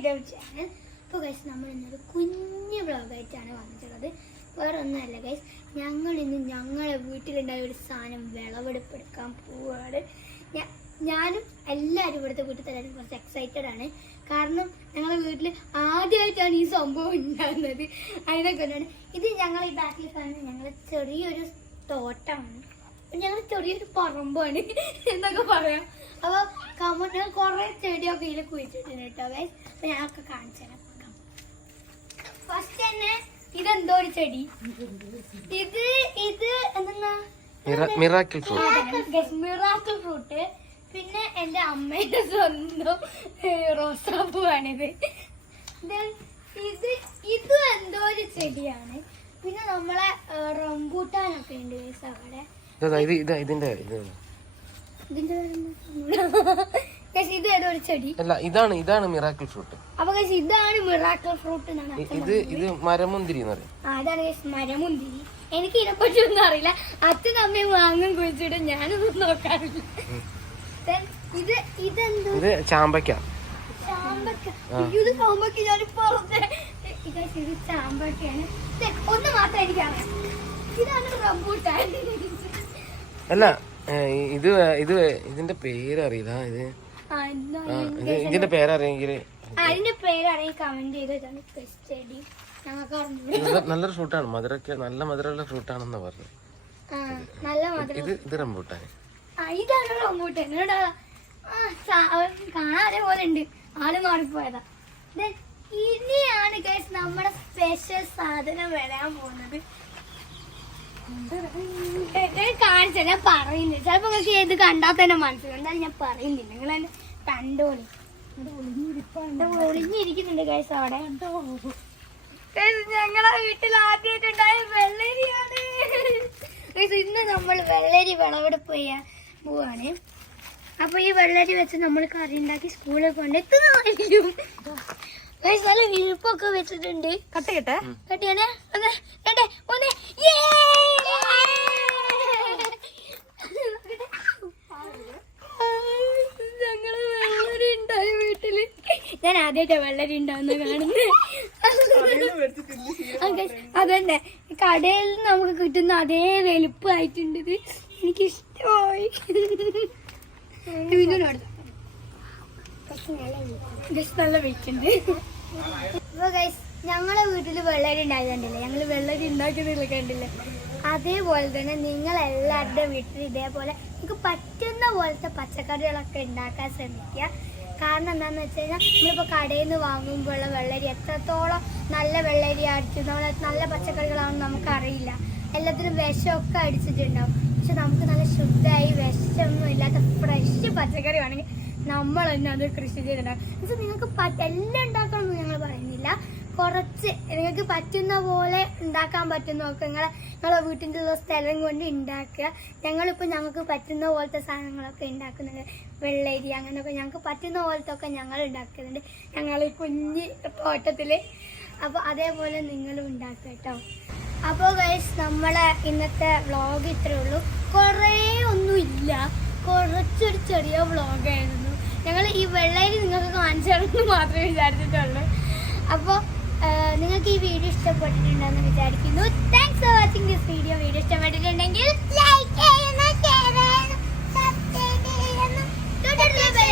YouTube channel. ഇപ്പോൾ guys നമ്മൾ ഇന്നൊരു കുഞ്ഞു വ്ളോഗായിട്ടാണ് വന്നിട്ടുള്ളത്. വേറെ ഒന്നുമല്ല ഗൈസ്, ഞങ്ങൾ ഇന്ന് ഞങ്ങളെ വീട്ടിലുണ്ടായ ഒരു സാധനം വിളവെടുപ്പെടുക്കാൻ പോവുകയാണ്. ഞാനും എല്ലാവരും ഇവിടുത്തെ വീട്ടിലെല്ലാവരും കുറച്ച് എക്സൈറ്റഡ് ആണ്. കാരണം ഞങ്ങളുടെ വീട്ടിൽ ആദ്യമായിട്ടാണ് ഈ സംഭവം ഉണ്ടാകുന്നത്. അതിനൊക്കെയാണ് ഇത് ഞങ്ങൾ ഈ ബാക്കിൽ കാണുന്നത് ഞങ്ങൾ ചെറിയൊരു തോട്ടമാണ്, ഞങ്ങൾ ചെറിയൊരു പറമ്പാണ് എന്നൊക്കെ പറയാം. അപ്പോൾ ഞങ്ങൾ കുറേ ചെടിയൊക്കെ ഇതിൽ കുഴിച്ചിട്ടുണ്ട് കേട്ടോ ഗൈസ്. അപ്പോൾ ഞങ്ങളൊക്കെ കാണിച്ചു തരാം. ഫസ്റ്റ് തന്നെ ഇതെന്തോ ഒരു ചെടി, ഇത് എന്തെന്നാ മിറാക്കിൾ ഫ്രൂട്ട്. പിന്നെ എൻ്റെ അമ്മയുടെ സ്വന്തം റോസാപ്പൂവാണിത്. ഇത് എന്തോ ഒരു ചെടിയാണ്. പിന്നെ നമ്മളെ റംബൂട്ടാനൊക്കെ ഉണ്ട് ഗൈസ് അവിടെ. ഇത് ഏതോ ഒരു ചെടി അല്ല, ഇതാണ് മിറാക്കിൾ ഫ്രൂട്ട്. അപ്പൊ ഗൈസ് ഇതാണ് മിറാക്കിൾ ഫ്രൂട്ട്. ഇത് മരമുന്തിരി എന്ന് പറയും. അതാണ് ഗൈസ് മരമുന്തിരി. എനിക്ക് ഇതിനെപ്പറ്റി ഒന്നും അറിയില്ല. അച്ഛൻ അമ്മയും വാങ്ങും കുഴിച്ചിട്ട് ഞാനൊന്നും നോക്കാറില്ല. ഇത് ചാമ്പക്ക. ഇത് ചാമ്പക്ക ഞാൻ പറഞ്ഞ ഇത് ചാമ്പക്കയാണ്. ഒന്ന് മാത്രം എനിക്കറിയാം, ഇതാണ് റംബൂട്ടാൻ. അല്ല, ഇതിന്റെ പേരറിയില്ല. ഇതിന്റെ പേരറിയെങ്കിൽ അതിന്റെ പേരറിയാൻ കമന്റ് ചെയ്താണ്. ചെടി നല്ലൊരു ഫ്രൂട്ടാണ്, നല്ല മധുരമുള്ള ഫ്രൂട്ടാണെന്ന് പറഞ്ഞു. നല്ല മധുരം. ഇത് റംബൂട്ടാൻ. ഇതാണ് റംബൂട്ടാൻ. കാണാൻ അതേപോലെ ഉണ്ട്, ആള് മാറിപ്പോയതാ. ഇനിയാണ് ഗൈസ് നമ്മുടെ സ്പെഷ്യൽ സാധനം വരാൻ പോകുന്നത്. കാണിച്ചാൽ ഞാൻ പറയുന്നില്ല, ചിലപ്പോ നിങ്ങൾക്ക് ഏത് കണ്ടാൽ തന്നെ മനസ്സിലാവും. എന്തായാലും ഞാൻ പറയുന്നില്ല, നിങ്ങൾ തന്നെ കണ്ടോളി. ഒളിഞ്ഞിരിക്കുന്നുണ്ട് ഗൈസ് അവിടെ. ഞങ്ങളെ വീട്ടിൽ ആദ്യമായിട്ടുണ്ടായ വെള്ളരിയാണ്. ഇന്ന് നമ്മൾ വെള്ളരി വിളവെടുപ്പ് ചെയ്യാൻ പോവാണ്. അപ്പൊ ഈ വെള്ളരി വെച്ച് നമ്മൾ കറി ഉണ്ടാക്കി സ്കൂളിൽ കൊണ്ട് എത്തുന്നതായിരിക്കും. നല്ല വിരിപ്പൊക്കെ വെച്ചിട്ടുണ്ട്. കട്ടിയാണേ ഞങ്ങള് വെള്ളരി ഉണ്ടായി വീട്ടില്. ഞാൻ ആദ്യമായിട്ടാ വെള്ളരി ഉണ്ടാവുന്ന കാണുന്നത്. അതന്നെ, കടയിൽ നിന്ന് നമുക്ക് കിട്ടുന്ന അതേ വലുപ്പമായിട്ടുണ്ട്. ഇത് എനിക്കിഷ്ടമായി. നല്ല വെയിറ്റുണ്ട്. അപ്പൊ ഗൈസ് ഞങ്ങളെ വീട്ടില് വെള്ളരി ഉണ്ടായതുണ്ടല്ലേ, ഞങ്ങള് വെള്ളരി ഉണ്ടാക്കുന്നതിൽ കണ്ടില്ലേ, അതേപോലെ തന്നെ നിങ്ങൾ എല്ലാവരുടെ വീട്ടിൽ ഇതേപോലെ നിങ്ങൾക്ക് പറ്റുന്ന പോലത്തെ പച്ചക്കറികളൊക്കെ ഉണ്ടാക്കാൻ ശ്രമിക്കുക. കാരണം എന്താണെന്ന് വെച്ച് കഴിഞ്ഞാൽ നമ്മളിപ്പോൾ കടയിൽ നിന്ന് വാങ്ങുമ്പോഴുള്ള വെള്ളരി എത്രത്തോളം നല്ല വെള്ളരി അടിച്ചു നല്ല പച്ചക്കറികളാണെന്ന് നമുക്കറിയില്ല. എല്ലാത്തിനും വിഷമൊക്കെ അടിച്ചിട്ടുണ്ടാവും. പക്ഷെ നമുക്ക് നല്ല ശുദ്ധമായി വിഷമൊന്നും ഇല്ലാത്ത ഫ്രഷ് പച്ചക്കറി വേണമെങ്കിൽ നമ്മൾ തന്നെ അത് കൃഷി ചെയ്തിട്ടുണ്ടാകും. പക്ഷെ നിങ്ങൾക്ക് എല്ലാം ഉണ്ടാക്കണമെന്ന് ഞങ്ങൾ പറയുന്നില്ല, കുറച്ച് നിങ്ങൾക്ക് പറ്റുന്ന പോലെ ഉണ്ടാക്കാൻ പറ്റുന്നതൊക്കെ നിങ്ങളെ വീട്ടിൻ്റെ ഉള്ള സ്ഥലം കൊണ്ട് ഉണ്ടാക്കുക. ഞങ്ങളിപ്പോൾ ഞങ്ങൾക്ക് പറ്റുന്ന പോലത്തെ സാധനങ്ങളൊക്കെ ഉണ്ടാക്കുന്നുണ്ട്. വെള്ളരി അങ്ങനെയൊക്കെ ഞങ്ങൾക്ക് പറ്റുന്ന പോലത്തെ ഒക്കെ ഞങ്ങൾ ഉണ്ടാക്കുന്നുണ്ട്, ഞങ്ങൾ കുഞ്ഞ് തോട്ടത്തിൽ. അപ്പോൾ അതേപോലെ നിങ്ങളും ഉണ്ടാക്കുക കേട്ടോ. അപ്പോൾ ഗൈസ് നമ്മളെ ഇന്നത്തെ വ്ളോഗ് ഇത്രേ ഉള്ളൂ. കുറേ ഒന്നും ഇല്ല, കുറച്ചൊരു ചെറിയ വ്ളോഗായിരുന്നു. ഞങ്ങൾ ഈ വെള്ളരി നിങ്ങൾക്ക് കാണിച്ചു തരണമെന്ന് മാത്രമേ വിചാരിച്ചിട്ടുള്ളൂ. അപ്പോൾ നിങ്ങൾക്ക് ഈ വീഡിയോ ഇഷ്ടപ്പെട്ടിട്ടുണ്ടെന്ന് വിചാരിക്കുന്നു. Thanks for watching this video. Video ഇഷ്ടപ്പെട്ടിട്ടുണ്ടെങ്കിൽ ലൈക്ക് ചെയ്യണം, ഷെയർ ചെയ്യണം, സബ്സ്ക്രൈബ് ചെയ്യണം, തൊട്ടടുത്തുള്ള ബെൽ